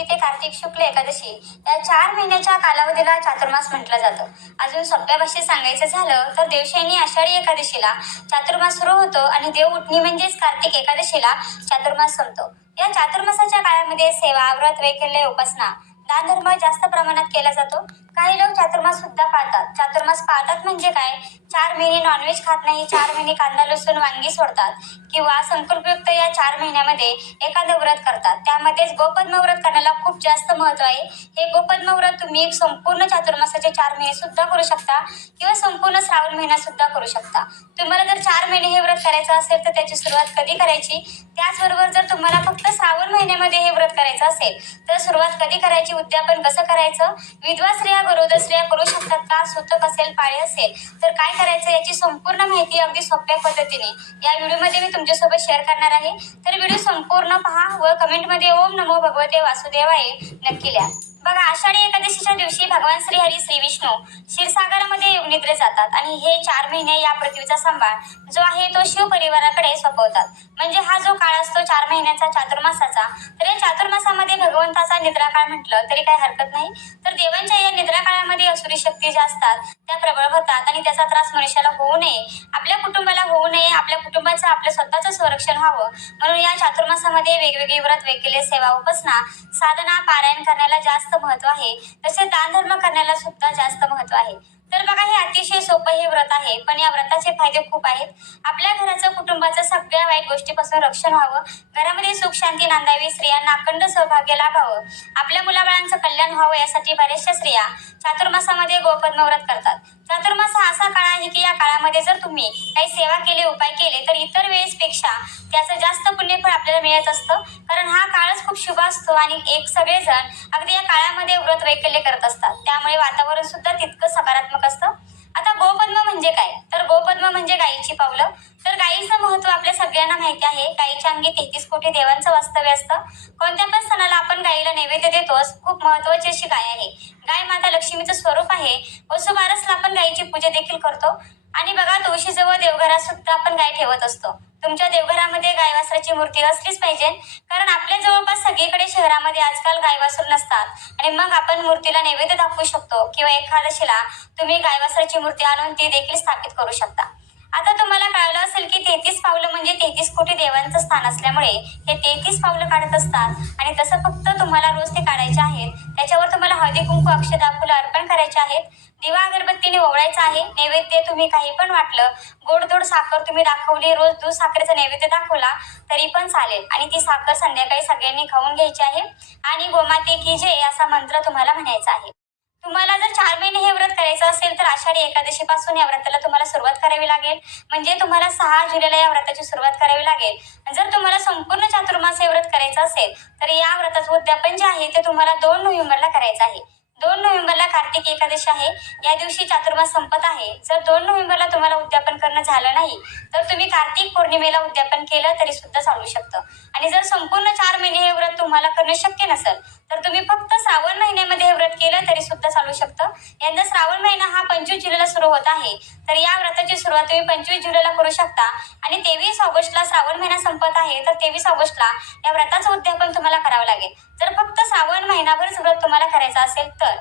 एकादशी ते कार्तिक शुक्ल एकादशी या चार महिन्याच्या कालावधीला चातुर्मास म्हटलं जातं. अजून सोप्या भाषेत सांगायचं झालं तर देवशयनी आषाढी एकादशीला चातुर्मास सुरू होतो आणि देव उठणी म्हणजेच कार्तिक एकादशीला चातुर्मास संपतो. या चातुर्मासाच्या काळामध्ये सेवा व्रत वैकल्य उपासना दान धर्म जास्त प्रमाणात केला जातो. काही लोक चातुर्मास सुद्धा पाळतात. चातुर्मास पाळतात म्हणजे काय? चार महिने नॉनव्हेज खात नाही चार महिने कांदा लसूण वांगी सोडतात किंवा संकल्पयुक्त या चार महिन्यामध्ये एखादं व्रत करतात. त्यामध्येच गोपद्म व्रत करण्याला खूप जास्त महत्त्व आहे. हे गोपद्म व्रत तुम्ही एक संपूर्ण चातुर्मासाचे चार महिने सुद्धा करू शकता किंवा संपूर्ण श्रावण महिना सुद्धा करू शकता. तुम्हाला जर चार महिने हे व्रत करायचं असेल तर त्याची सुरुवात कधी करायची? त्याचबरोबर जर तुम्हाला फक्त श्रावण महिन्यामध्ये हे व्रत करायचं असेल तर सुरुवात कधी करायची? उद्यापन कसं करायचं? विधवा स्त्रिया गरोदर स्त्रिया करू शकतात का? सुतक असेल पाळे असेल तर काय करायचं याची संपूर्ण माहिती अगदी सोप्या पद्धतीने या व्हिडिओमध्ये मी तुमच्यासोबत शेअर करणार आहे. तर व्हिडिओ संपूर्ण पहा व कमेंटमध्ये ओम नमो भगवते वासुदेवाय नक्की लिहा. बघा आषाढी एकादशीच्या दिवशी भगवान श्री हरी श्री विष्णू क्षीरसागरामध्ये निद्रे जातात आणि हे चार महिने या पृथ्वीचा सांभाळ जो आहे तो शिव परिवाराकडे सोपवतात. म्हणजे हा जो काळ असतो चार महिन्याचा चातुर्मासाचा तर या चातुर्मासामध्ये भगवंताचा निद्रा काळ म्हटलं तरी काही हरकत नाही. तर देवांच्या या निद्रा काळामध्ये असुरी शक्ती ज्या असतात त्या प्रबळ होतात आणि त्याचा त्रास मनुष्याला होऊ नये. आपल्या कुटुंबाला होऊ नये आपल्या कुटुंबाचं आपलं स्वतःचं संरक्षण व्हावं. म्हणून या चातुर्मासामध्ये वेगवेगळी व्रत वेगवेगळे सेवा उपासना साधना पारायण करण्याला जास्त जास्त महत्त्व आहे. तसेच दानधर्म करण्याला सुद्धा जास्त महत्त्व आहे. तर बघा हे अतिशय सोपं हे व्रत आहे पण या व्रताचे फायदे खूप आहेत. आपल्या घराचं कुटुंबाचं सगळ्या वाईट गोष्टीपासून रक्षण व्हावं. घरामध्ये सुख शांती नांदावी स्त्रियांना अखंड सौभाग्य लाभावं. आपल्या मुलाबाळांचं कल्याण व्हावं यासाठी बऱ्याचशा स्त्रिया चातुर्मासामध्ये गोपद्म व्रत करतात. तर मग असा काळ आहे की या काळामध्ये जर तुम्ही काही सेवा केले उपाय केले तर इतर वेळेसपेक्षा त्याचं जास्त पुण्यफळ आपल्याला मिळत असतं. कारण हा काळच खूप शुभ असतो आणि एक सगळेजण अगदी या काळामध्ये व्रत वैकल्य करत असतात. त्यामुळे वातावरण सुद्धा तितकं सकारात्मक असतं. आता गोपद्म म्हणजे काय? तर गोपद्म म्हणजे गायीची पावलं. तर गायीचं महत्त्व आपल्या सगळ्यांना माहिती आहे. गायीच्या अंगी तेहतीस कोटी देवांचं वास्तव्य असतं. कोणत्या पण सणाला आपण गायीला नैवेद्य देतोच खूप महत्वाची अशी गाय आहे. गाय माता लक्ष्मीचं स्वरूप आहे. वसुबारसला आपण गायीची पूजा देखील करतो. आणि बघा तुळशीजवळ देवघरात सुद्धा आपण गाय ठेवत असतो. तुमच्या देवघरामध्ये गाय वासराची मूर्ती असलीच पाहिजे. कारण आपल्या जवळपास सगळीकडे शहरामध्ये आजकाल गायवासूर नसतात. आणि मग आपण मूर्तीला नैवेद्य दाखवू शकतो. किंवा एकादशीला तुम्ही गाय वासराची मूर्ती आणून ती देखील स्थापित करू शकता. आता तुम्हाला कळलं असेल की तेहतीस पावलं म्हणजे तेहतीस कोटी देवांचं स्थान असल्यामुळे हे तेहतीस पावलं काढत असतात. आणि तसं फक्त तुम्हाला रोज ते काढायचे आहेत. त्याच्यावर तुम्हाला हळदी कुंकू अक्षदा फुलं अर्पण करायचे आहेत. दिवा अगरबत्तीने ओवळायचा आहे. नैवेद्य तुम्ही काही पण वाटलं गोडधोड साखर तुम्ही दाखवली रोज दूध साखरेचा नैवेद्य दाखवला तरी पण चालेल. आणि ती साखर संध्याकाळी सगळ्यांनी खाऊन घ्यायची आहे. आणि गोमाते की जे असा मंत्र तुम्हाला म्हणायचा आहे. तुम्हाला जर चार महिने हे व्रत करायचं असेल तर आषाढी एकादशीपासून या व्रताला तुम्हाला सुरुवात करावी लागेल. म्हणजे तुम्हाला सहा जुलैला या व्रताची सुरुवात करावी लागेल. जर तुम्हाला संपूर्ण चातुर्मास हे व्रत करायचं असेल तर या व्रताचं उद्यापन जे आहे ते तुम्हाला दोन नोव्हेंबरला करायचं आहे. दोन नोव्हेंबरला कार्तिक एकादशी आहे. या दिवशी चातुर्मास संपत आहे. जर दोन नोव्हेंबरला तुम्हाला उद्यापन करणं झालं नाही तर तुम्ही कार्तिक पौर्णिमेला उद्यापन केलं तरी सुद्धा चालू शकतं. आणि जर संपूर्ण चार महिने हे व्रत तुम्हाला करणं शक्य नसेल तर तुम्ही फक्त श्रावण महिन्यामध्ये हे व्रत केलं तरी सुद्धा चालू शकतं. यंदा श्रावण महिना हा पंचवीस जुलैला सुरू होत आहे. तर या व्रताची सुरुवात तुम्ही पंचवीस जुलैला करू शकता. आणि तेवीस ऑगस्टला श्रावण महिना संपत आहे तर तेवीस ऑगस्टला या व्रताचं उद्यापन तुम्हाला करावं लागेल. जर फक्त श्रावण महिनाभरच व्रत तुम्हाला करायचं असेल तर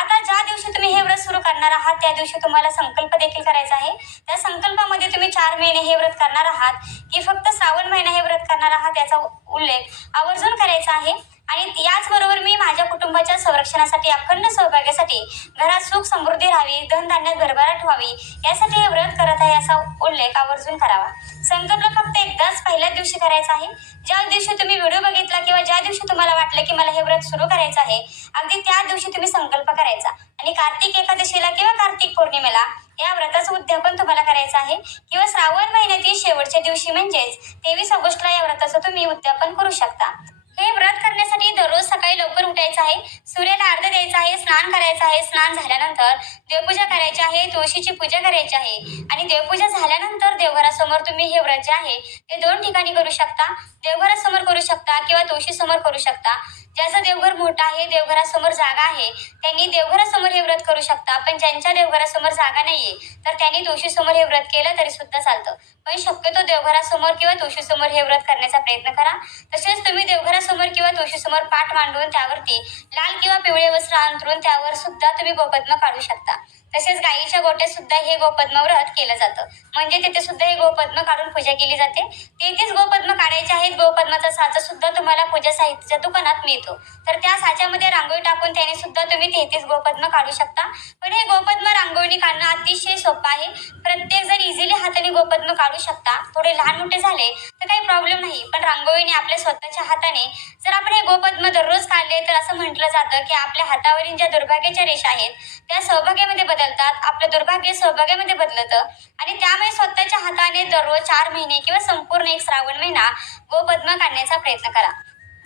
आता ज्या दिवशी तुम्ही हे व्रत सुरू करणार आहात त्या दिवशी तुम्हाला संकल्प देखील करायचा आहे. त्या संकल्पामध्ये तुम्ही चार महिने हे व्रत करणार आहात. की फक्त श्रावण महिना हे व्रत करणार आहात याचा उल्लेख आवर्जून करायचा आहे. आणि याचबरोबर मी माझ्या कुटुंबाच्या संरक्षणासाठी अखंड सहभागासाठी घरात सुख समृद्धी राहावी धनधान्यात भरभराट व्हावी यासाठी हे व्रत करत आहे असा उल्लेख आवर्जून करावा. संकल्प फक्त एकदाच पहिल्याच दिवशी करायचा आहे. ज्या दिवशी तुम्ही व्हिडिओ बघितला किंवा ज्या दिवशी तुम्हाला वाटलं की मला हे व्रत सुरू करायचं आहे अगदी त्या दिवशी तुम्ही संकल्प करायचा. आणि कार्तिक एकादशीला किंवा कार्तिक पौर्णिमेला या व्रताचं उद्यापन तुम्हाला करायचं आहे. किंवा श्रावण महिन्यातील शेवटच्या दिवशी म्हणजेच तेवीस ऑगस्टला या व्रताचं तुम्ही उद्यापन करू शकता. हे व्रत करण्यासाठी दररोज सकाळी लवकर उठायचं आहे. सूर्याला अर्ध द्यायचा आहे स्नान करायचं आहे. स्नान झाल्यानंतर देवपूजा करायची आहे तुळशीची पूजा करायची आहे. आणि देवपूजा झाल्यानंतर देवघरासमोर तुम्ही हे व्रत जे आहे ते दोन ठिकाणी करू शकता. देवघरासमोर करू शकता किंवा तुळशीसमोर करू शकता. ज्याचं देवघर मोठा आहे देवघरासमोर जागा आहे त्यांनी देवघरासमोर हे व्रत करू शकता. पण ज्यांच्या देवघरासमोर जागा नाहीये तर त्यांनी तुळशीसमोर हे व्रत केलं तरी सुद्धा चालतं. पण शक्यतो देवघरासमोर किंवा तुळशीसमोर हे व्रत करण्याचा प्रयत्न करा. तसेच तुम्ही देवघरासमोर किंवा तुळशीसमोर पाठ मांडून त्यावरती लाल किंवा पिवळे वस्त्र अंतरून त्यावर सुद्धा तुम्ही गोपद्म काढू शकता. तसेच गायीच्या गोट्यात सुद्धा हे गोपद्म व्रत केलं जातं. म्हणजे तिथे सुद्धा हे गोपद्म काढून पूजा केली जाते. तेहतीस गोपद्म काढायचे आहेत. गोपद्माचा साचा सुद्धा तुम्हाला पूजा साहित्याच्या दुकानात मिळतो. तर त्या साच्यामध्ये रांगोळी टाकून त्याने सुद्धा तुम्ही तेहतीस गोपद्म काढू शकता. पण हे गोपद्म रांगोळी काढणं अतिशय सोपं आहे. प्रत्येक जण इझिली हाताने गोपद्म काढू शकता. थोडे लहान मोठे झाले तर काही प्रॉब्लेम नाही. पण रांगोळीने आपल्या स्वतःच्या हाताने जर आपण हे गोपद्म दररोज तर असं म्हटलं जातं की आपल्या हातावरील ज्या दुर्भाग्याच्या रेषा आहेत त्या सौभाग्यामध्ये बदलतात. आपलं दुर्भाग्य सौभाग्यामध्ये बदलतं. आणि त्यामुळे स्वतःच्या हाताने दररोज चार महिने किंवा संपूर्ण एक श्रावण महिना गोपद्म काढण्याचा प्रयत्न करा.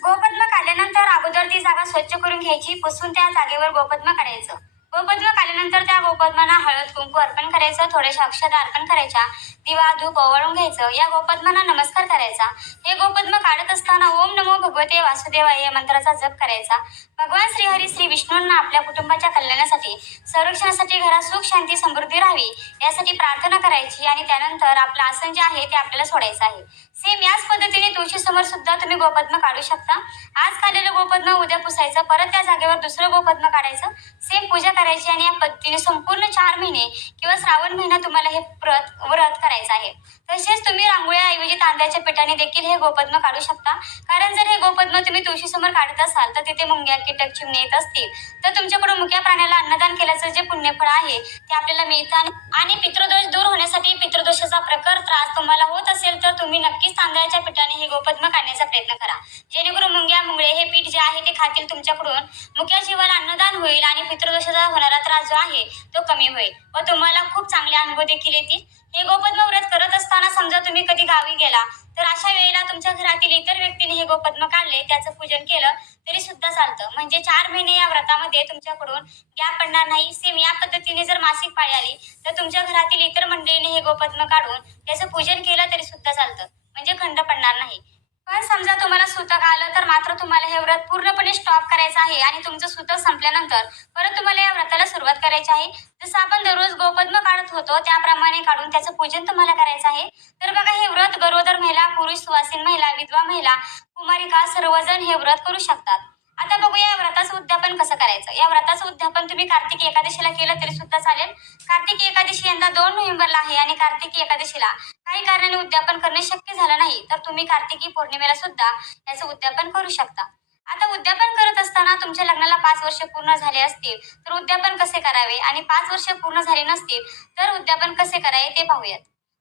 गोपद्म काढल्यानंतर अगोदर ती जागा स्वच्छ करून घ्यायची पुसून त्या जागेवर गोपद्म काढायचं. गोपद्म काढल्यानंतर त्या गोपद्मांना हळद कुंकू अर्पण करायचं थोड्याशा अक्षता अर्पण करायच्या दिवा धूप ओवाळून घ्यायचं या गोपद्मांना नमस्कार करायचा. हे गोपद्म काढत असताना ओम नमो भगवते वासुदेवाय या मंत्राचा जप करायचा. भगवान श्रीहरी श्री विष्णूंना आपल्या कुटुंबाच्या कल्याणासाठी संरक्षणासाठी घरात सुख शांती समृद्धी राहावी यासाठी प्रार्थना करायची आणि त्यानंतर आपलं आसन जे आहे ते आपल्याला सोडायचं आहे. सेम याच पद्धतीने तुळशी समोर सुद्धा तुम्ही गोपद्म काढू शकता. आज काढलेलं गोपद्म उद्या पुसायचं परत त्या जागेवर दुसरं गोपद्म काढायचं. सेम पूजा करायची. आणि या पद्धतीने संपूर्ण चार महिने किंवा श्रावण महिना तुम्हाला हे व्रत व्रत करायचं आहे. तसेच तुम्ही रांगोळ्याऐवजी तांदळाच्या पिठाने देखील हे गोपद्म काढू शकता. कारण जर हे गोपद्म तुम्ही तुळशीसमोर काढत असाल तर तिथे मुंग्या कीटक चिमणे येत असतील. तर तुमच्याकडून मुक्या प्राण्याला अन्नदान केल्याचं जे पुण्यफळ आहे ते आपल्याला मिळतं आणि- आणि पितृदोष दूर होण्यासाठी पितृदोषाचा प्रकर त्रास तुम्हाला होत असेल तर तुम्ही नक्कीच तांदळाच्या पिठाने हे गोपद्म काढण्याचा प्रयत्न करा. जेणेकरून मुंग्या मुंगळे हे पीठ जे आहे ते खातील तुमच्याकडून. मुक्या जीवाला अन्नदान होईल आणि पितृदोषाचा होणारा त्रास जो आहे तो कमी होईल. व तुम्हाला खूप चांगले अनुभव देखील येतील. हे गोपद्म व्रत करत असताना समजा तुम्ही कधी गावी गेला तर अशा वेळेला तुमच्या घरातील इतर व्यक्तीने हे गोपद्म काढले त्याचं पूजन केलं तरी सुद्धा चालतं. म्हणजे चार महिने या व्रतामध्ये तुमच्याकडून गॅप पडणार नाही. सेम या पद्धतीने जर मासिक पाळी आली तर तुमच्या घरातील इतर मंडळीने हे गोपद्म काढून त्याचं पूजन केलं तरी सुद्धा चालतं. म्हणजे खंड पडणार नाही. पण समजा तुम्हाला सुतक आलं तर मात्र तुम्हाला हे व्रत पूर्णपणे स्टॉप करायचं आहे आणि तुमचं सुतक संपल्यानंतर परत तुम्हाला या व्रताला सुरुवात करायची आहे. जसं आपण दररोज गोपद्म काढत होतो त्याप्रमाणे काढून त्याचं पूजन तुम्हाला करायचं आहे. तर बघा हे व्रत गरोदर महिला पुरुष सुवासीन महिला विधवा महिला कुमारिका सर्वजण हे व्रत करू शकतात. आता बघूया या व्रताचं उद्यापन कसं करायचं. या व्रताचं उद्यापन तुम्ही कार्तिकी एकादशीला केलं तरी सुद्धा चालेल. कार्तिकी एकादशी यंदा दोन नोव्हेंबरला आहे आणि कार्तिकी एकादशीला काही कारणाने उद्यापन करणे शक्य झालं नाही तर तुम्ही कार्तिकी पौर्णिमेला सुद्धा याचं उद्यापन करू शकता. आता उद्यापन करत असताना तुमच्या लग्नाला पाच वर्ष पूर्ण झाले असतील तर उद्यापन कसे करावे? आणि पाच वर्ष पूर्ण झाले नसतील तर उद्यापन कसे करावे ते पाहूयात.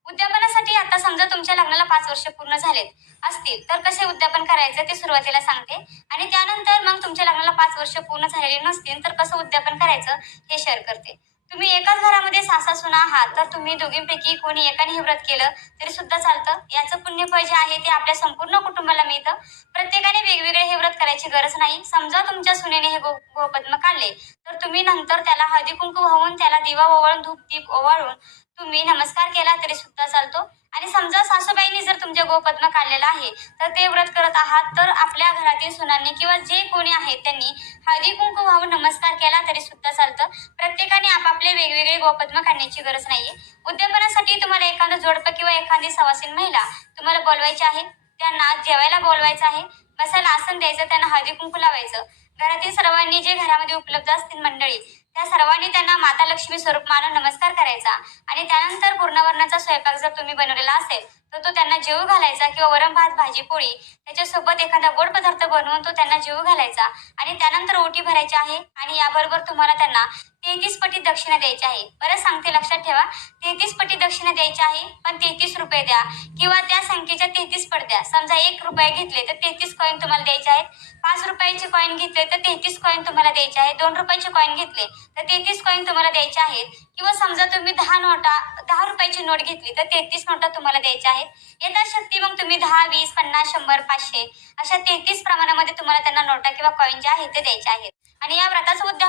उद्यापनासाठी आता समजा तुमच्या लग्नाला पाच वर्ष पूर्ण झालेत असतील तर कसे उद्यापन करायचं ते सुरुवातीला सांगते. आणि त्यानंतर मग तुमच्या लग्नाला पाच वर्ष पूर्ण झालेले नसतील तर कसं उद्यापन करायचं हे शेअर करते. तुम्ही एकाच घरामध्ये सासा सुना आहात तर तुम्ही दोघींपैकी कोणी एकाने हे व्रत केलं तरी सुद्धा चालतं. याचं पुण्यफळ जे आहे ते आपल्या संपूर्ण कुटुंबाला मिळतं. प्रत्येकाने वेगवेगळे हे व्रत करायची गरज नाही. समजा तुमच्या सुनेने हे गो गोपद्म काढले तर तुम्ही नंतर त्याला हळदी कुंकू वाहून त्याला दिवा ओवाळून धूप दीप ओवाळून तुम्ही नमस्कार केला तरी सुद्धा चालतो. आणि समजा सासूबाईंनी जर तुमच्या गोपद्म काढलेला आहे तर ते व्रत करत आहात तर आपल्या घरातील सुनांनी किंवा जे कोणी आहेत त्यांनी हळदी कुंकू वाहून नमस्कार केला तरी सुद्धा चालतं. प्रत्येकाने आपापले वेगवेगळे गोपद्म काढण्याची गरज नाहीये. उद्यापनासाठी तुम्हाला एखादं जोडपं किंवा एखादी सवासीन महिला तुम्हाला बोलवायची आहे. त्यांना जेवायला बोलवायचं आहे. बसायला आसन द्यायचं त्यांना हळदी कुंकू लावायचं. घरातील सर्वांनी जे घरामध्ये उपलब्ध असतील मंडळी त्या सर्वांनी त्यांना माता लक्ष्मी स्वरूप मानून नमस्कार करायचा. आणि त्यानंतर पूर्णवर्णाचा स्वयंपाक जर तुम्ही बनवलेला असेल तर तो त्यांना जेवू घालायचा किंवा वरण भात भाजी पोळी त्याच्यासोबत एखादा गोड पदार्थ बनवून तो त्यांना जेवू घालायचा. आणि त्यानंतर ओटी भरायची आहे आणि याबरोबर तुम्हाला त्यांना तेहतीस पटी दक्षिणा द्यायची आहे. परत सांगते लक्षात ठेवा. तेहतीस पटी दक्षिणा द्यायची आहे पण तेहतीस रुपये द्या. किंवा त्या संख्येच्या तेहतीस पट द्या. समजा एक रुपये घेतले तर तेहतीस कॉईन तुम्हाला द्यायचे आहेत. पाच रुपयाचे कॉईन घेतले तर तेहतीस कॉईन तुम्हाला द्यायचे आहे दोन रुपयाचे कॉईन घेतले तर तेहतीस कॉईन तुम्हाला द्यायचे आहेत. किंवा समजा तुम्ही दहा नोटा दहा रुपयाची नोट घेतली तर तेहतीस नोटा तुम्हाला द्यायच्या आहेत. यथाशक्ती मग तुम्ही दहा वीस पन्नास शंभर पाचशे अशा तेहतीस प्रमाणामध्ये तुम्हाला त्यांना नोटा किंवा कॉईन जे आहेत ते द्यायचे आहेत. आणि या व्रताचं उद्या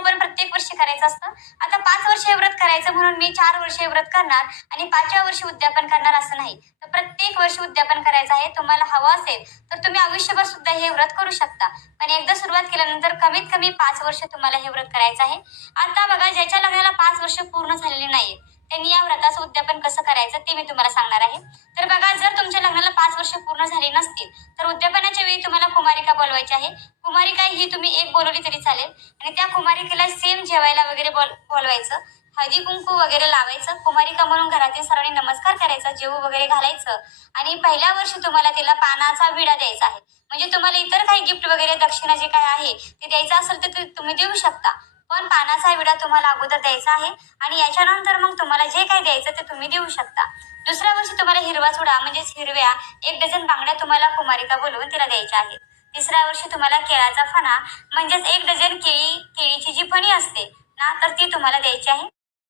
वर्ष करायचं असतं. आता पाच वर्ष हे व्रत करायचं म्हणून मी चार वर्ष हे व्रत करणार आणि पाचव्या वर्षी उद्यापन करणार असं नाही. तर प्रत्येक वर्षी उद्यापन करायचं आहे तुम्हाला हवं असेल तर तुम्ही आयुष्यभर सुद्धा हे व्रत करू शकता. पण एकदा सुरुवात केल्यानंतर कमीत कमी पाच वर्ष तुम्हाला हे व्रत करायचं आहे. आता बघा ज्याच्या लग्नाला पाच वर्ष पूर्ण झालेली नाही त्यांनी या व्रताचं उद्यापन कसं करायचं ते मी तुम्हाला सांगणार आहे. तर बघा जर तुमच्या लग्नाला पाच वर्ष पूर्ण झाली नसतील तर उद्यापनाच्या वेळी तुम्हाला कुमारिका बोलवायची आहे. कुमारिका ही तुम्ही एक बोलवली तरी चालेल आणि त्या कुमारिकेला जेवायला वगैरे बोल बोलवायचं. हळदी कुंकू वगैरे लावायचं. कुमारिका म्हणून घरातील सर्वांनी नमस्कार करायचा जेवू वगैरे घालायचं. आणि पहिल्या वर्षी तुम्हाला तिला पानाचा विडा द्यायचा आहे. म्हणजे तुम्हाला इतर काही गिफ्ट वगैरे दक्षिणा जे काय आहे ते द्यायचं असेल तर ते तुम्ही देऊ शकता. पण पानाचा विडा तुम्हाला अगोदर द्यायचा आहे आणि याच्यानंतर मग तुम्हाला जे काही द्यायचं ते तुम्ही देऊ शकता. दुसऱ्या वर्षी तुम्हाला हिरवा चुडा म्हणजेच हिरव्या एक डझन बांगड्या तुम्हाला कुमारिका बोलवून तिला द्यायच्या आहेत. तिसऱ्या वर्षी तुम्हाला केळाचा फणा म्हणजेच एक डझन केळी केळीची जी फणी असते ना तर ती तुम्हाला द्यायची आहे.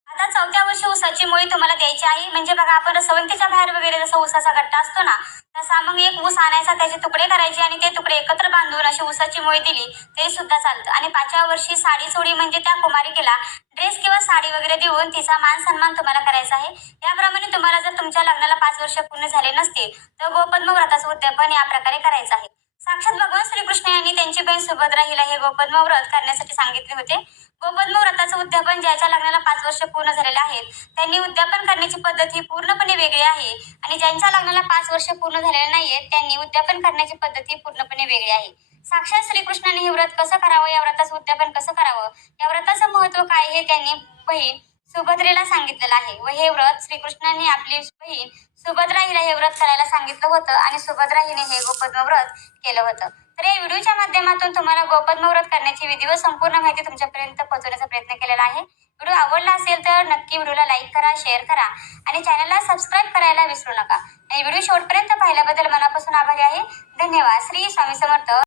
आता चौथ्या वर्षी ऊसाची मुळी तुम्हाला द्यायची आहे म्हणजे बघा आपण रसवंतीच्या बाहेर वगैरे जसा ऊसाचा गट्टा असतो ना तसा मग एक ऊस आणायचा त्याचे तुकडे करायचे आणि ते तुकडे एकत्र बांधून अशी ऊसाची मुळी दिली तरी सुद्धा चालतं. आणि पाचव्या वर्षी साडी चोळी म्हणजे त्या कुमारिकेला ड्रेस किंवा साडी वगैरे देऊन तिचा मान सन्मान तुम्हाला करायचा आहे. याप्रमाणे तुम्हाला जर तुमच्या लग्नाला पाच वर्ष पूर्ण झाले नसतील तर गोपद्म व्रताचं उद्यापन या प्रकारे करायचं आहे. साक्षात भगवान श्रीकृष्ण यांनी त्यांची बहीण सुभद्रा हिला हे गोपद्म व्रत करण्यासाठी सांगितले होते. गोपद्म व्रताचं उद्यापन ज्याच्या लग्नाला पाच वर्ष पूर्ण झालेले आहेत त्यांनी उद्यापन करण्याची पद्धत ही पूर्णपणे वेगळी आहे आणि ज्यांच्या लग्नाला पाच वर्ष पूर्ण झालेले नाहीयेत त्यांनी उद्यापन करण्याची पद्धत ही पूर्णपणे वेगळी आहे. साक्षात श्रीकृष्णाने हे व्रत कसं करावं? या व्रताचं उद्यापन कसं करावं? या व्रताचं महत्त्व काय हे त्यांनी बहीण सुभद्रेला सांगितलेलं आहे. व हे व्रत श्रीकृष्णाने आपली बहीण सुभद्रा हिला हे व्रत करायला सांगितलं होतं आणि सुभद्रा हिने हे गोपद्म व्रत केलं होतं. तर या व्हिडिओच्या माध्यमातून तुम्हाला गोपद्म व्रत करण्याची विधी व संपूर्ण माहिती तुमच्यापर्यंत पोहोचवण्याचा प्रयत्न केलेला आहे. व्हिडिओ आवडला असेल तर नक्की व्हिडिओला लाईक करा शेअर करा आणि चॅनलला सबस्क्राईब करायला विसरू नका. आणि व्हिडिओ शेवटपर्यंत पाहिल्याबद्दल मनापासून आभारी आहे. धन्यवाद. श्री स्वामी समर्थ.